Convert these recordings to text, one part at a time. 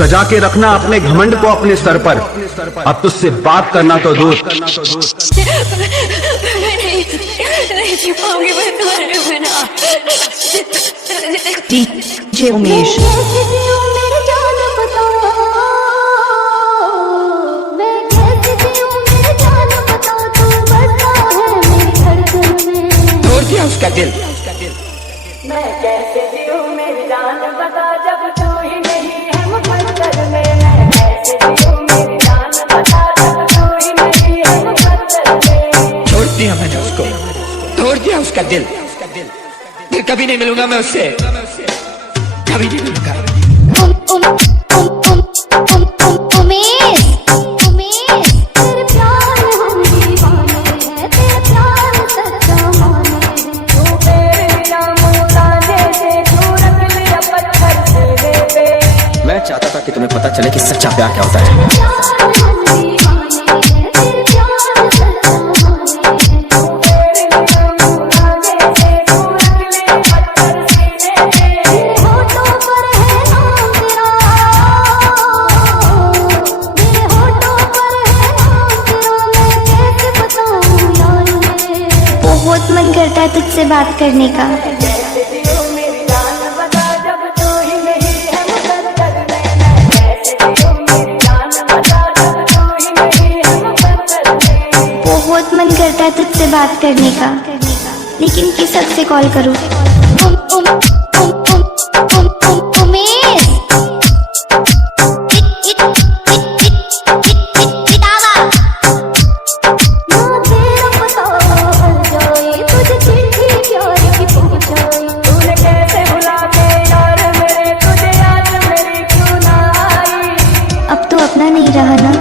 सजा के रखना अपने घमंड को अपने सर पर। अब तुझसे बात करना तो दूर। नहीं जी पाऊंगी मैं तुम्हारे बिना। डीजे उमेश। तोड़ दिया उसका दिल। मैं कैसे जीऊं मेरी जान बता जब तू ही नहीं है मुकद्दर में। मैं कैसे जीऊं मेरी जान बता जब तू ही नहीं है मुकद्दर में। छोड़ दिया मैंने उसको, तोड़ दिया उसका दिल। फिर कभी नहीं मिलूंगा मैं उससे, कभी नहीं मिलूंगा। मैं चाहता था कि तुम्हें पता चले कि सच्चा प्यार क्या होता है। बहुत मन करता है तुझसे बात करने का। बहुत मन करता है तुझसे बात करने का, लेकिन किस हद से कॉल करूं? अब तो अपना नहीं रहा ना।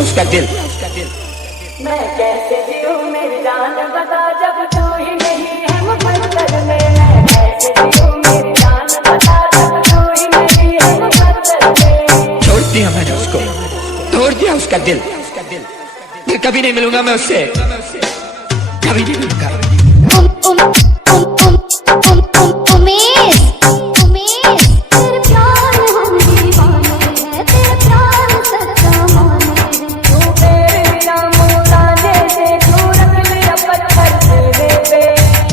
उसका दिल। मैं कैसे जीऊं मेरी जान बता जब तू ही नहीं है मुकद्दर में। मैं कैसे जीऊं मेरी जान बता जब तू ही नहीं है मुकद्दर में। छोड़ दिया मैंने उसको, तोड़ दिया उसका दिल। फिर कभी नहीं मिलूंगा मैं उससे, कभी नहीं मिलूंगा।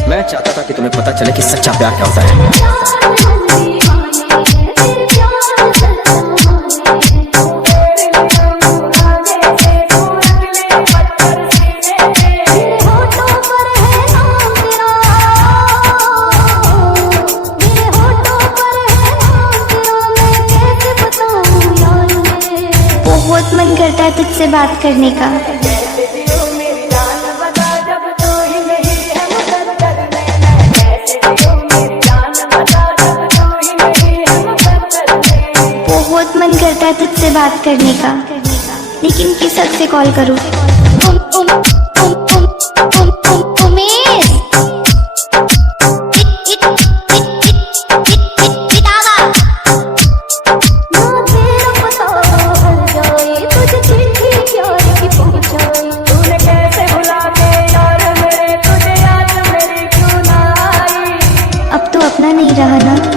मैं चाहता था कि तुम्हें पता चले कि सच्चा प्यार क्या होता है। बहुत मन करता है तुझसे बात करने का। बहुत मन करता है तुझसे बात करने का, लेकिन किस हद से कॉल करूं? अब तो अपना नहीं रहा ना।